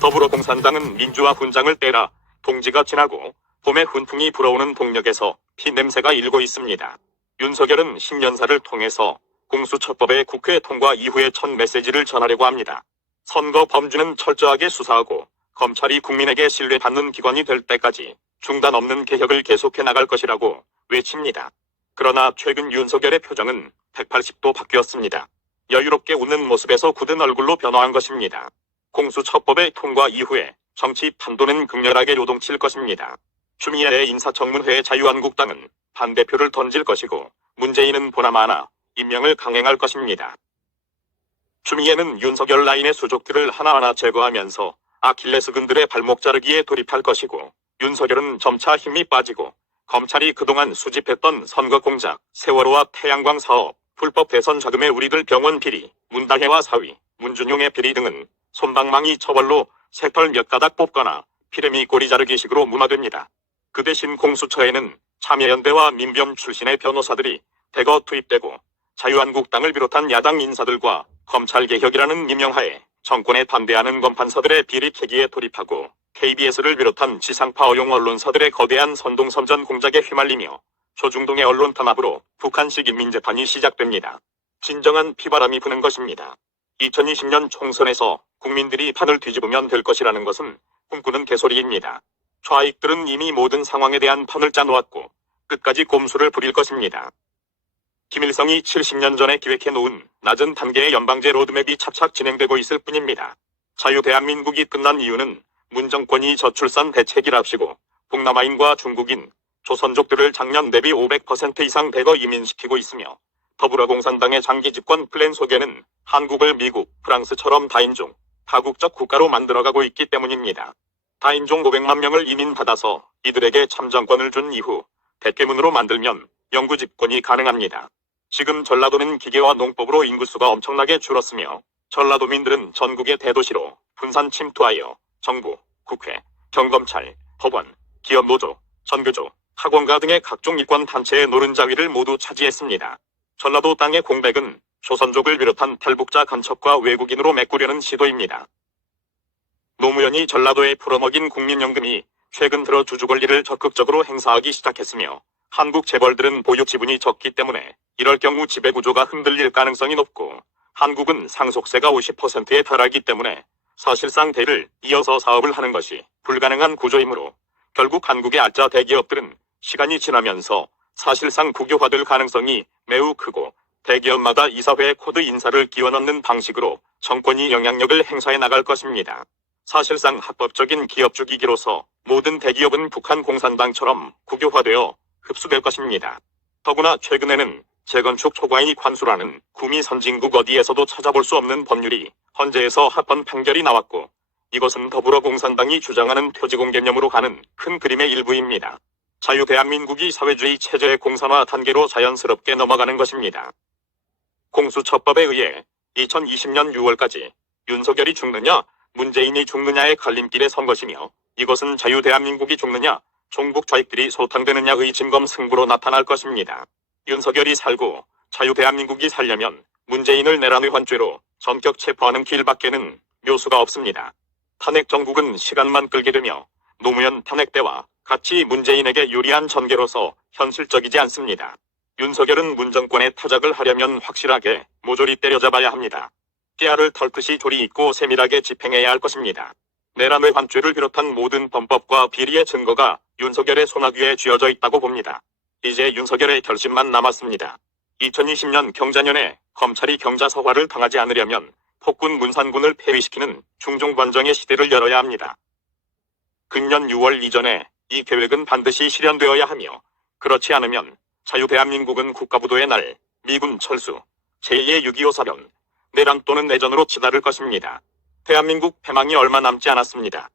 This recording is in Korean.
더불어공산당은 민주화 훈장을 떼라, 동지가 지나고 봄의 훈풍이 불어오는 동력에서 피냄새가 일고 있습니다. 윤석열은 신년사를 통해서 공수처법의 국회 통과 이후의 첫 메시지를 전하려고 합니다. 선거 범죄는 철저하게 수사하고 검찰이 국민에게 신뢰받는 기관이 될 때까지 중단 없는 개혁을 계속해 나갈 것이라고 외칩니다. 그러나 최근 윤석열의 표정은 180도 바뀌었습니다. 여유롭게 웃는 모습에서 굳은 얼굴로 변화한 것입니다. 공수처법의 통과 이후에 정치 판도는 극렬하게 요동칠 것입니다. 추미애 인사청문회에 자유한국당은 반대표를 던질 것이고 문재인은 보나마나 임명을 강행할 것입니다. 추미애는 윤석열 라인의 수족들을 하나하나 제거하면서 아킬레스건들의 발목 자르기에 돌입할 것이고, 윤석열은 점차 힘이 빠지고 검찰이 그동안 수집했던 선거 공작, 세월호와 태양광 사업, 불법 대선 자금의 우리들 병원 비리, 문다혜와 사위, 문준용의 비리 등은 솜방망이 처벌로 색털 몇 가닥 뽑거나 피레미 꼬리 자르기식으로 무마됩니다. 그 대신 공수처에는 참여연대와 민변 출신의 변호사들이 대거 투입되고 자유한국당을 비롯한 야당 인사들과 검찰개혁이라는 미명하에 정권에 반대하는 검판사들의 비리 캐기에 돌입하고 KBS를 비롯한 지상파 어용 언론사들의 거대한 선동선전 공작에 휘말리며 조중동의 언론 탄압으로 북한식 인민재판이 시작됩니다. 진정한 피바람이 부는 것입니다. 2020년 총선에서 국민들이 판을 뒤집으면 될 것이라는 것은 꿈꾸는 개소리입니다. 좌익들은 이미 모든 상황에 대한 판을 짜놓았고 끝까지 꼼수를 부릴 것입니다. 김일성이 70년 전에 기획해놓은 낮은 단계의 연방제 로드맵이 착착 진행되고 있을 뿐입니다. 자유대한민국이 끝난 이유는 문정권이 저출산 대책이랍시고 동남아인과 중국인, 조선족들을 작년 대비 500% 이상 대거 이민시키고 있으며, 더불어공산당의 장기 집권 플랜 속에는 한국을 미국, 프랑스처럼 다인종, 다국적 국가로 만들어가고 있기 때문입니다. 다인종 500만 명을 이민받아서 이들에게 참정권을 준 이후 대깨문으로 만들면 영구 집권이 가능합니다. 지금 전라도는 기계와 농법으로 인구수가 엄청나게 줄었으며 전라도민들은 전국의 대도시로 분산 침투하여 정부, 국회, 경검찰, 법원, 기업노조, 전교조, 학원가 등의 각종 일권단체의 노른자위를 모두 차지했습니다. 전라도 땅의 공백은 조선족을 비롯한 탈북자 간첩과 외국인으로 메꾸려는 시도입니다. 노무현이 전라도에 풀어먹인 국민연금이 최근 들어 주주 권리를 적극적으로 행사하기 시작했으며, 한국 재벌들은 보유 지분이 적기 때문에 이럴 경우 지배구조가 흔들릴 가능성이 높고, 한국은 상속세가 50%에 달하기 때문에 사실상 대를 이어서 사업을 하는 것이 불가능한 구조이므로 결국 한국의 알짜 대기업들은 시간이 지나면서 사실상 국유화될 가능성이 매우 크고, 대기업마다 이사회 코드 인사를 끼워 넣는 방식으로 정권이 영향력을 행사해 나갈 것입니다. 사실상 합법적인 기업 주기기로서 모든 대기업은 북한 공산당처럼 국유화되어 흡수될 것입니다. 더구나 최근에는 재건축 초과이익 환수라는 구미 선진국 어디에서도 찾아볼 수 없는 법률이 헌재에서 합헌 판결이 나왔고, 이것은 더불어공산당이 주장하는 토지공 개념으로 가는 큰 그림의 일부입니다. 자유대한민국이 사회주의 체제의 공산화 단계로 자연스럽게 넘어가는 것입니다. 공수처법에 의해 2020년 6월까지 윤석열이 죽느냐 문재인이 죽느냐의 갈림길에 선 것이며, 이것은 자유대한민국이 죽느냐 종북 좌익들이 소탕되느냐의 진검승부로 나타날 것입니다. 윤석열이 살고 자유대한민국이 살려면 문재인을 내란의환죄로 전격 체포하는 길밖에는 묘수가 없습니다. 탄핵 정국은 시간만 끌게 되며 노무현 탄핵 때와 같이 문재인에게 유리한 전개로서 현실적이지 않습니다. 윤석열은 문정권의 타작을 하려면 확실하게 모조리 때려잡아야 합니다. 깨알을 털듯이 조리 있고 세밀하게 집행해야 할 것입니다. 내란의 환죄를 비롯한 모든 범법과 비리의 증거가 윤석열의 손아귀 위에 쥐어져 있다고 봅니다. 이제 윤석열의 결심만 남았습니다. 2020년 경자년에 검찰이 경자서화를 당하지 않으려면 폭군 문산군을 폐위시키는 중종관정의 시대를 열어야 합니다. 금년 6월 이전에 이 계획은 반드시 실현되어야 하며, 그렇지 않으면 자유대한민국은 국가부도의 날, 미군 철수, 제2의 6.25 사변, 내란 또는 내전으로 치달을 것입니다. 대한민국 패망이 얼마 남지 않았습니다.